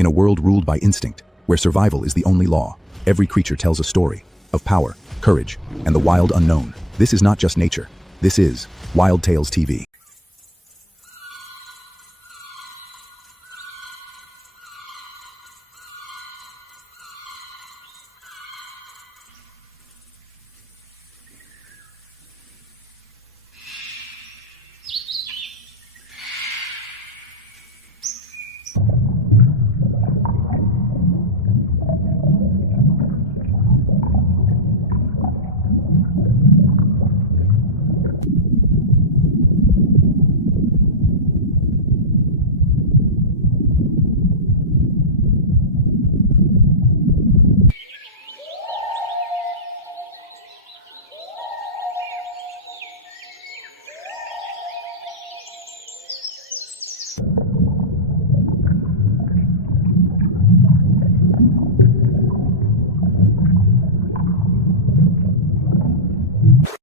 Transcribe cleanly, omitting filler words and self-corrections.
In a world ruled by instinct, where survival is the only law, every creature tells a story of power, courage, and the wild unknown. This is not just nature. This is Wild Tales TV.